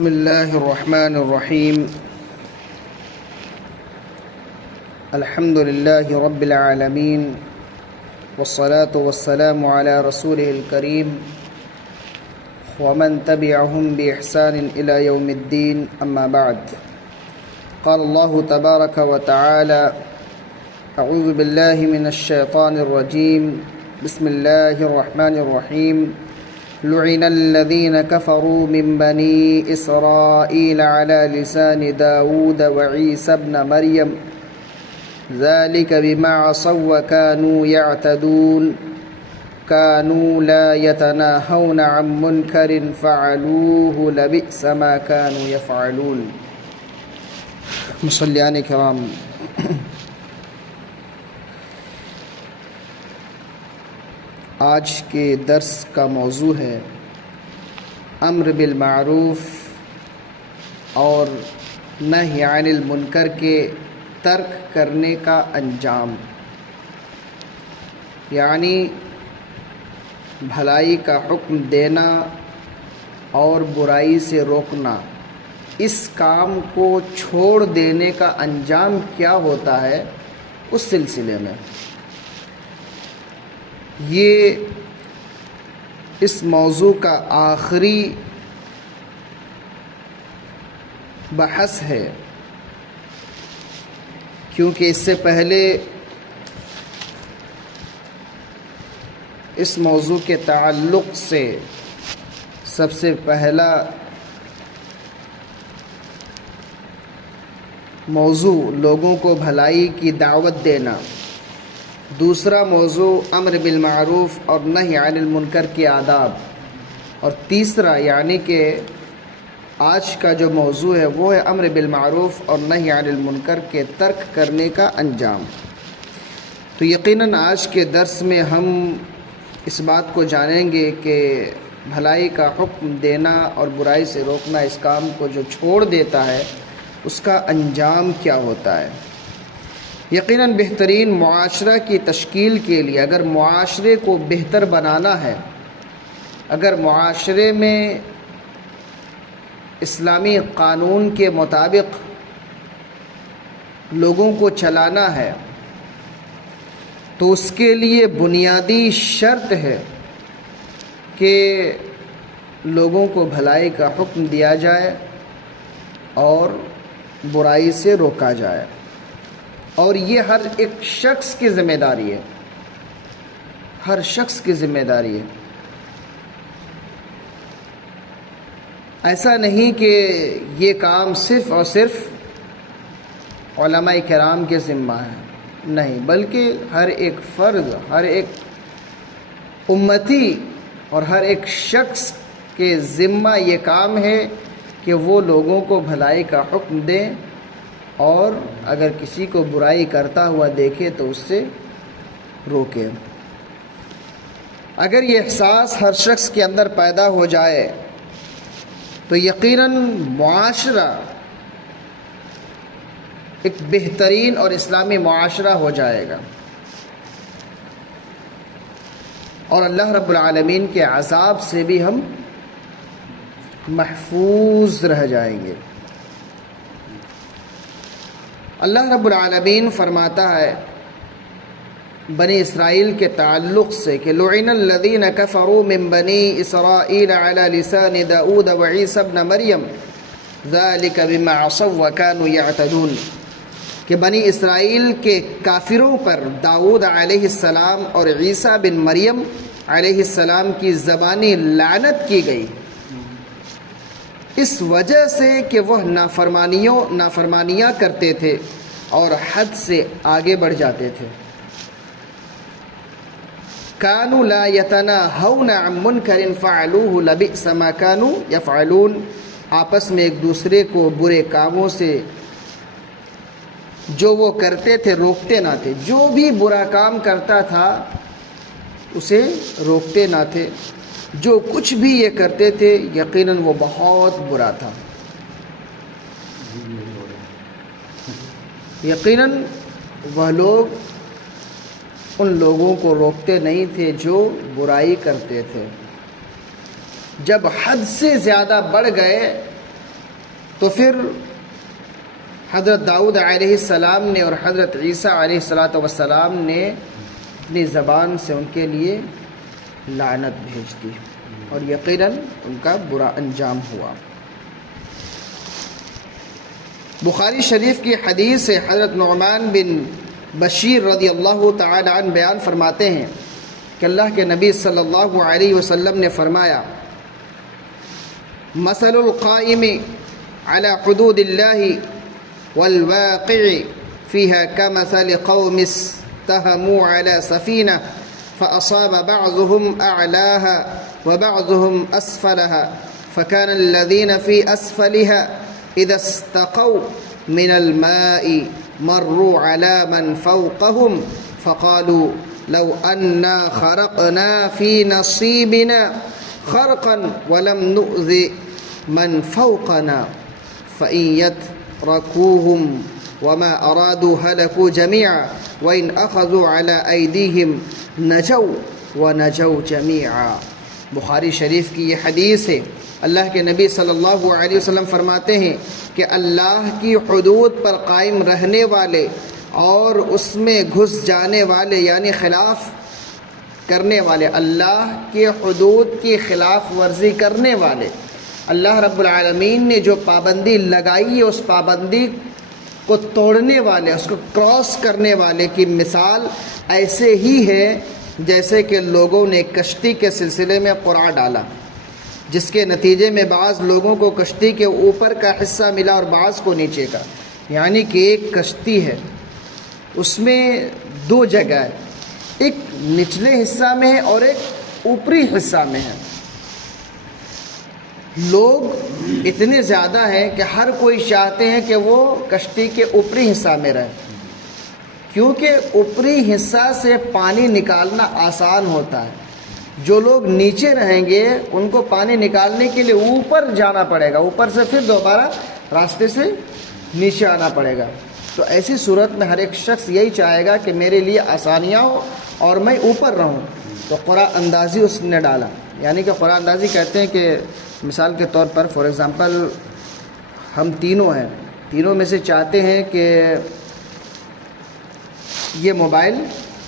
بسم الله الرحمن الرحيم. الحمد لله رب العالمين، والصلاة والسلام على رسوله الكريم ومن تبعهم بإحسان إلى يوم الدين. أما بعد، قال الله تبارك وتعالى: أعوذ بالله من الشيطان الرجيم، بسم الله الرحمن الرحيم. لعن الذين كفروا من بني إسرائيل على لسان داود وعيسى ابن مريم ذلك بما عصوا وكانوا يعتدون كانوا لا يتناهون عن منكر فعلوه لبئس ما كانوا يفعلون. مصلیان کرام، آج کے درس کا موضوع ہے امر بالمعروف اور نہی عن المنکر کے ترک کرنے کا انجام، یعنی بھلائی کا حکم دینا اور برائی سے روکنا. اس کام کو چھوڑ دینے کا انجام کیا ہوتا ہے، اس سلسلے میں یہ اس موضوع کا آخری بحث ہے، کیونکہ اس سے پہلے اس موضوع کے تعلق سے سب سے پہلا موضوع لوگوں کو بھلائی کی دعوت دینا، دوسرا موضوع امر بالمعروف اور نہی عن المنکر کے آداب، اور تیسرا یعنی کہ آج کا جو موضوع ہے وہ ہے امر بالمعروف اور نہی عن المنکر کے ترک کرنے کا انجام. تو یقیناً آج کے درس میں ہم اس بات کو جانیں گے کہ بھلائی کا حکم دینا اور برائی سے روکنا، اس کام کو جو چھوڑ دیتا ہے اس کا انجام کیا ہوتا ہے. یقیناً بہترین معاشرہ کی تشکیل کے لیے اگر معاشرے کو بہتر بنانا ہے، اگر معاشرے میں اسلامی قانون کے مطابق لوگوں کو چلانا ہے، تو اس کے لیے بنیادی شرط ہے کہ لوگوں کو بھلائی کا حکم دیا جائے اور برائی سے روکا جائے. اور یہ ہر ایک شخص کی ذمہ داری ہے، ہر شخص کی ذمہ داری ہے. ایسا نہیں کہ یہ کام صرف اور صرف علماء کرام کے ذمہ ہے، نہیں، بلکہ ہر ایک فرد، ہر ایک امتی اور ہر ایک شخص کے ذمہ یہ کام ہے کہ وہ لوگوں کو بھلائی کا حکم دیں، اور اگر کسی کو برائی کرتا ہوا دیکھے تو اس سے روکے. اگر یہ احساس ہر شخص کے اندر پیدا ہو جائے تو یقیناً معاشرہ ایک بہترین اور اسلامی معاشرہ ہو جائے گا، اور اللہ رب العالمین کے عذاب سے بھی ہم محفوظ رہ جائیں گے. اللہ رب العالمین فرماتا ہے بنی اسرائیل کے تعلق سے کہ لعن الذین کفروا من بنی اسرائیل علی لسان داود وعیسی ابن مریم ذلک بما عصوا وکانوا یعتدون، کہ بنی اسرائیل کے کافروں پر داؤد علیہ السلام اور عیسیٰ بن مریم علیہ السلام کی زبانی لعنت کی گئی، اس وجہ سے کہ وہ نافرمانیاں کرتے تھے اور حد سے آگے بڑھ جاتے تھے. كانوا لا يتناهون عن منكر فعلوه لبئس ما كانوا يفعلون، آپس میں ایک دوسرے کو برے کاموں سے جو وہ کرتے تھے روکتے نہ تھے. جو بھی برا کام کرتا تھا اسے روکتے نہ تھے، جو کچھ بھی یہ کرتے تھے یقیناً وہ بہت برا تھا. یقیناً وہ لوگ ان لوگوں کو روکتے نہیں تھے جو برائی کرتے تھے. جب حد سے زیادہ بڑھ گئے تو پھر حضرت داؤد علیہ السلام نے اور حضرت عیسیٰ علیہ السلام نے اپنی زبان سے ان کے لیے لعنت بھیج دی اور یقیناً ان کا برا انجام ہوا۔ بخاری شریف کی حدیث سے حضرت نعمان بن بشیر رضی اللہ تعالی عنہ بیان فرماتے ہیں کہ اللہ کے نبی صلی اللہ علیہ وسلم نے فرمایا، مثل القائم على حدود الله والواقع فيها كمثل قوم استهموا على سفينة فأصاب بعضهم أعلاها وبعضهم أسفلها فكان الذين في أسفلها إذا استقوا من الماء مروا على من فوقهم فقالوا لو أنا خرقنا في نصيبنا خرقا ولم نؤذ من فوقنا فإن يتركوهم وما أرادوا هلكوا جميعا وإن أخذوا على أيديهم نجوا ونجوا جميعا۔ بخاری شریف کی یہ حدیث ہے۔ اللہ کے نبی صلی اللہ علیہ وسلم فرماتے ہیں کہ اللہ کی حدود پر قائم رہنے والے اور اس میں گھس جانے والے یعنی خلاف کرنے والے، اللہ کے حدود کی خلاف ورزی کرنے والے، اللہ رب العالمین نے جو پابندی لگائی ہے اس پابندی کو توڑنے والے، اس کو کراس کرنے والے کی مثال ایسے ہی ہے جیسے کہ لوگوں نے کشتی کے سلسلے میں قرع ڈالا، جس کے نتیجے میں بعض لوگوں کو کشتی کے اوپر کا حصہ ملا اور بعض کو نیچے کا، یعنی کہ ایک کشتی ہے اس میں دو جگہ ہے، ایک نچلے حصہ میں ہے اور ایک اوپری حصہ میں ہے۔ لوگ اتنے زیادہ ہیں کہ ہر کوئی چاہتے ہیں کہ وہ کشتی کے اوپری حصہ میں رہے، کیونکہ اوپری حصہ سے پانی نکالنا آسان ہوتا ہے۔ جو لوگ نیچے رہیں گے ان کو پانی نکالنے کے لیے اوپر جانا پڑے گا، اوپر سے پھر دوبارہ راستے سے نیچے آنا پڑے گا۔ تو ایسی صورت میں ہر ایک شخص یہی چاہے گا کہ میرے لیے آسانیاں ہو اور میں اوپر رہوں، تو قرع اندازی اس نے ڈالا، یعنی کہ قرع اندازی کہتے ہیں کہ مثال کے طور پر فار ایگزامپل ہم تینوں ہیں، تینوں میں سے چاہتے ہیں کہ یہ موبائل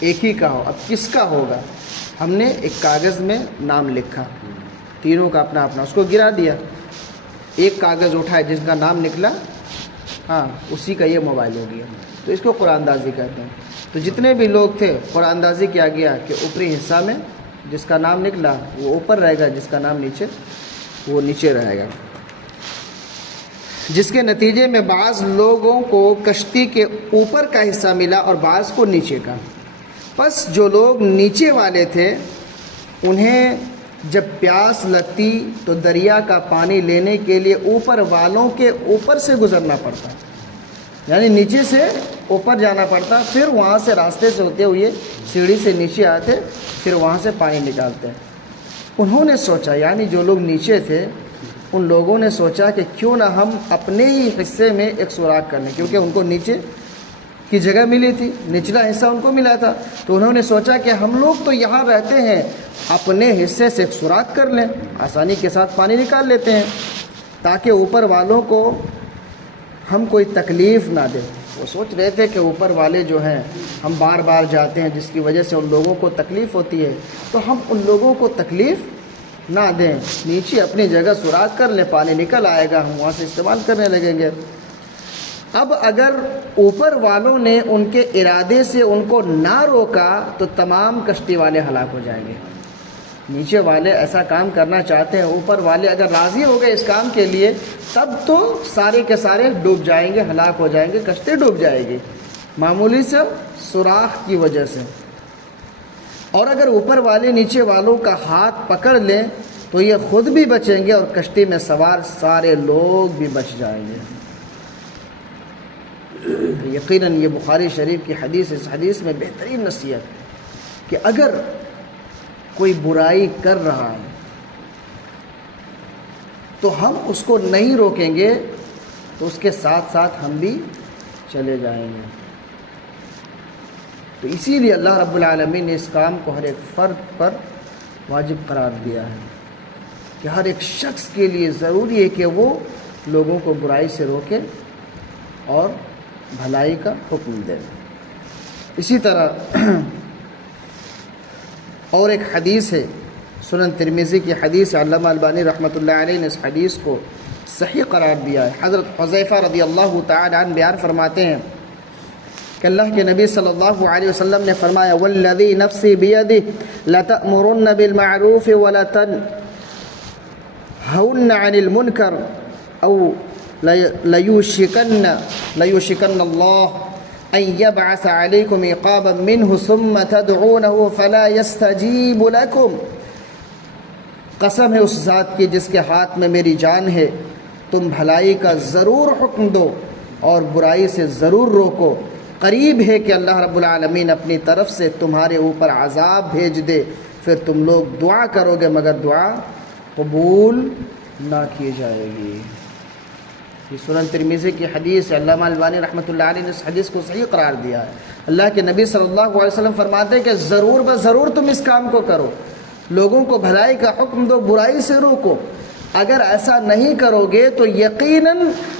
ایک ہی کا ہو، اب کس کا ہوگا؟ ہم نے ایک کاغذ میں نام لکھا، تینوں کا اپنا اپنا، اس کو گرا دیا، ایک کاغذ اٹھائے جس کا نام نکلا، ہاں اسی کا یہ موبائل ہو گیا، تو اس کو قرع اندازی کہتے ہیں۔ تو جتنے بھی لوگ تھے قرع اندازی کیا گیا کہ اوپری حصہ میں جس کا نام نکلا وہ اوپر رہے گا، جس کا نام نیچے وہ نیچے رہے گا، جس کے نتیجے میں بعض لوگوں کو کشتی کے اوپر کا حصہ ملا اور بعض کو نیچے کا۔ پس جو لوگ نیچے والے تھے انہیں جب پیاس لگتی تو دریا کا پانی لینے کے لیے اوپر والوں کے اوپر سے گزرنا پڑتا، یعنی نیچے سے اوپر جانا پڑتا، پھر وہاں سے راستے سے ہوتے ہوئے سیڑھی سے نیچے آتے، پھر وہاں سے پانی نکالتے۔ انہوں نے سوچا، یعنی جو لوگ نیچے تھے ان لوگوں نے سوچا کہ کیوں نہ ہم اپنے ہی حصے میں ایک سوراخ کر لیں، کیونکہ ان کو نیچے کی جگہ ملی تھی، نچلا حصہ ان کو ملا تھا، تو انہوں نے سوچا کہ ہم لوگ تو یہاں رہتے ہیں، اپنے حصے سے ایک سوراخ کر لیں، آسانی کے ساتھ پانی نکال لیتے ہیں تاکہ اوپر والوں کو ہم کوئی تکلیف نہ دیں۔ وہ سوچ رہے تھے کہ اوپر والے جو ہیں ہم بار بار جاتے ہیں جس کی وجہ سے ان لوگوں کو تکلیف ہوتی ہے، تو ہم ان لوگوں کو تکلیف نہ دیں، نیچے اپنی جگہ سوراخ کر لیں، پانی نکل آئے گا، ہم وہاں سے استعمال کرنے لگیں گے۔ اب اگر اوپر والوں نے ان کے ارادے سے ان کو نہ روکا تو تمام کشتی والے ہلاک ہو جائیں گے۔ نیچے والے ایسا کام کرنا چاہتے ہیں، اوپر والے اگر راضی ہو گئے اس کام کے لیے تب تو سارے کے سارے ڈوب جائیں گے، ہلاک ہو جائیں گے، کشتی ڈوب جائے گی معمولی سے سوراخ کی وجہ سے۔ اور اگر اوپر والے نیچے والوں کا ہاتھ پکڑ لیں تو یہ خود بھی بچیں گے اور کشتی میں سوار سارے لوگ بھی بچ جائیں گے۔ یقیناً یہ بخاری شریف کی حدیث، اس حدیث میں بہترین نصیحت کہ اگر کوئی برائی کر رہا ہے تو ہم اس کو نہیں روکیں گے تو اس کے ساتھ ساتھ ہم بھی چلے جائیں گے۔ تو اسی لیے اللہ رب العالمین نے اس کام کو ہر ایک فرد پر واجب قرار دیا ہے کہ ہر ایک شخص کے لیے ضروری ہے کہ وہ لوگوں کو برائی سے روکے اور بھلائی کا حکم دے۔ اسی طرح اور ایک حدیث ہے، سنن ترمذی کی حدیث، علامہ البانی رحمۃ اللہ علیہ نے اس حدیث کو صحیح قرار دیا ہے۔ حضرت حذیفہ رضی اللہ تعالی عنہ بیان فرماتے ہیں کہ اللہ کے نبی صلی اللہ علیہ وسلم نے فرمایا والذی نفسی بیدہ لتأمرن بالمعروف ولتنہون عن المنکر او لیوشکن اللہ ان یبعث علیکم عقابا منہ ثم تدعونہ فلا یستجیب لکم۔ قسم ہے اس ذات کی جس کے ہاتھ میں میری جان ہے، تم بھلائی کا ضرور حکم دو اور برائی سے ضرور روکو، قریب ہے کہ اللہ رب العالمین اپنی طرف سے تمہارے اوپر عذاب بھیج دے، پھر تم لوگ دعا کرو گے مگر دعا قبول نہ کی جائے گی۔ یہ سنن ترمذی کی حدیث، علامہ البانی رحمۃ اللہ علیہ نے اس حدیث کو صحیح قرار دیا ہے۔ اللہ کے نبی صلی اللہ علیہ وسلم فرماتے ہیں کہ ضرور بضرور تم اس کام کو کرو، لوگوں کو بھلائی کا حکم دو، برائی سے روکو۔ اگر ایسا نہیں کرو گے تو یقیناً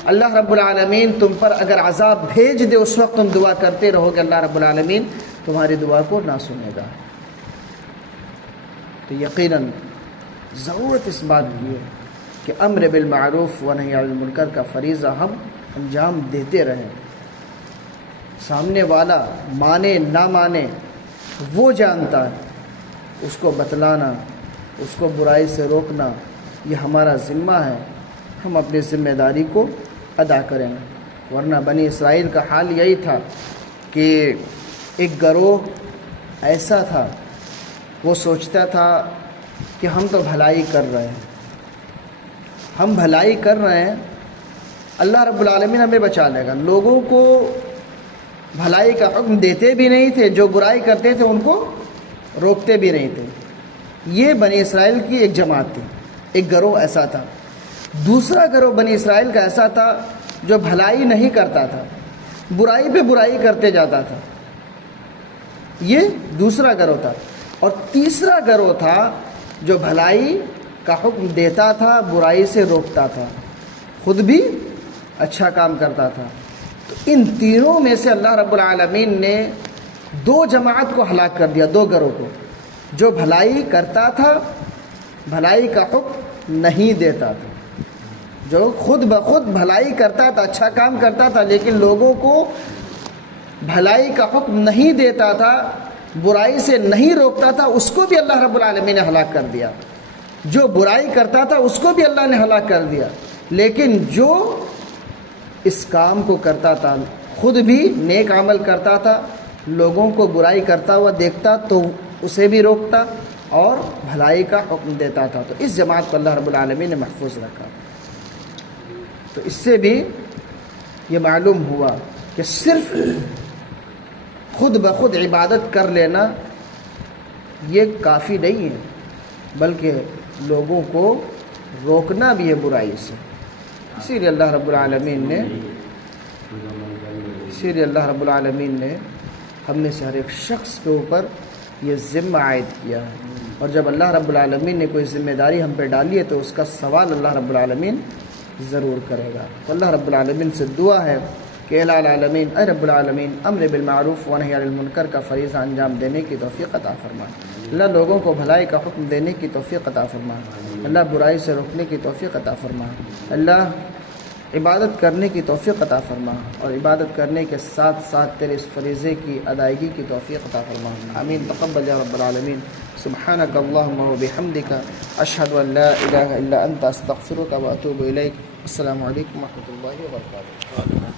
اللہ رب العالمین تم پر اگر عذاب بھیج دے، اس وقت تم دعا کرتے رہو گے، اللہ رب العالمین تمہاری دعا کو نہ سنے گا۔ تو یقیناً ضرورت اس بات کی ہے کہ امر بالمعروف و نہی عن المنکر کا فریضہ ہم انجام دیتے رہیں۔ سامنے والا مانے نہ مانے وہ جانتا ہے، اس کو بتلانا، اس کو برائی سے روکنا یہ ہمارا ذمہ ہے، ہم اپنی ذمہ داری کو ادا کریں۔ ورنہ بنی اسرائیل کا حال یہی تھا کہ ایک گروہ ایسا تھا، وہ سوچتا تھا کہ ہم تو بھلائی کر رہے ہیں، ہم بھلائی کر رہے ہیں، اللہ رب العالمین ہمیں بچا لے گا۔ لوگوں کو بھلائی کا حکم دیتے بھی نہیں تھے، جو برائی کرتے تھے ان کو روکتے بھی نہیں تھے۔ یہ بنی اسرائیل کی ایک جماعت تھی، ایک گروہ ایسا تھا۔ دوسرا گروہ بنی اسرائیل کا ایسا تھا جو بھلائی نہیں کرتا تھا، برائی پہ برائی کرتے جاتا تھا، یہ دوسرا گروہ تھا۔ اور تیسرا گروہ تھا جو بھلائی کا حکم دیتا تھا، برائی سے روکتا تھا، خود بھی اچھا کام کرتا تھا۔ تو ان تینوں میں سے اللہ رب العالمین نے دو جماعت کو ہلاک کر دیا، دو گروہ کو، جو بھلائی کرتا تھا، بھلائی کا حکم نہیں دیتا تھا، جو خود بخود بھلائی کرتا تھا، اچھا کام کرتا تھا، لیکن لوگوں کو بھلائی کا حکم نہیں دیتا تھا، برائی سے نہیں روکتا تھا، اس کو بھی اللہ رب العالمین نے ہلاک کر دیا۔ جو برائی کرتا تھا اس کو بھی اللہ نے ہلاک کر دیا، لیکن جو اس کام کو کرتا تھا، خود بھی نیک عمل کرتا تھا، لوگوں کو برائی کرتا ہوا دیکھتا تو اسے بھی روکتا اور بھلائی کا حکم دیتا تھا، تو اس جماعت کو اللہ رب العالمین نے محفوظ رکھا۔ تو اس سے بھی یہ معلوم ہوا کہ صرف خود بخود عبادت کر لینا یہ کافی نہیں ہے، بلکہ لوگوں کو روکنا بھی ہے برائی سے۔ اسی لیے اللہ رب العالمین نے ہم میں سے ہر ایک شخص کے اوپر یہ ذمہ عائد کیا ہے، اور جب اللہ رب العالمین نے کوئی ذمہ داری ہم پہ ڈالی ہے تو اس کا سوال اللہ رب العالمین ضرور کرے گا۔ تو اللہ رب العالمین سے دعا ہے کہ الہ العالمین، اے رب العالمین، امر بالمعروف و نہی عن المنکر کا فریضہ انجام دینے کی توفیق عطا فرما۔ اللہ لوگوں کو بھلائی کا حکم دینے کی توفیق عطا فرما، اللہ برائی سے روکنے کی توفیق عطا فرما، اللہ عبادت کرنے کی توفیق عطا فرما، اور عبادت کرنے کے ساتھ ساتھ تیرے اس فریضے کی ادائیگی کی توفیق عطا فرما۔ آمین، تقبل یا رب العالمین۔ سبحانک اللہم و بحمدک، اشہد ان لا الہ الا انت، استغفرک و اتوب الیک۔ السلام علیکم و رحمۃ اللہ وبرکاتہ۔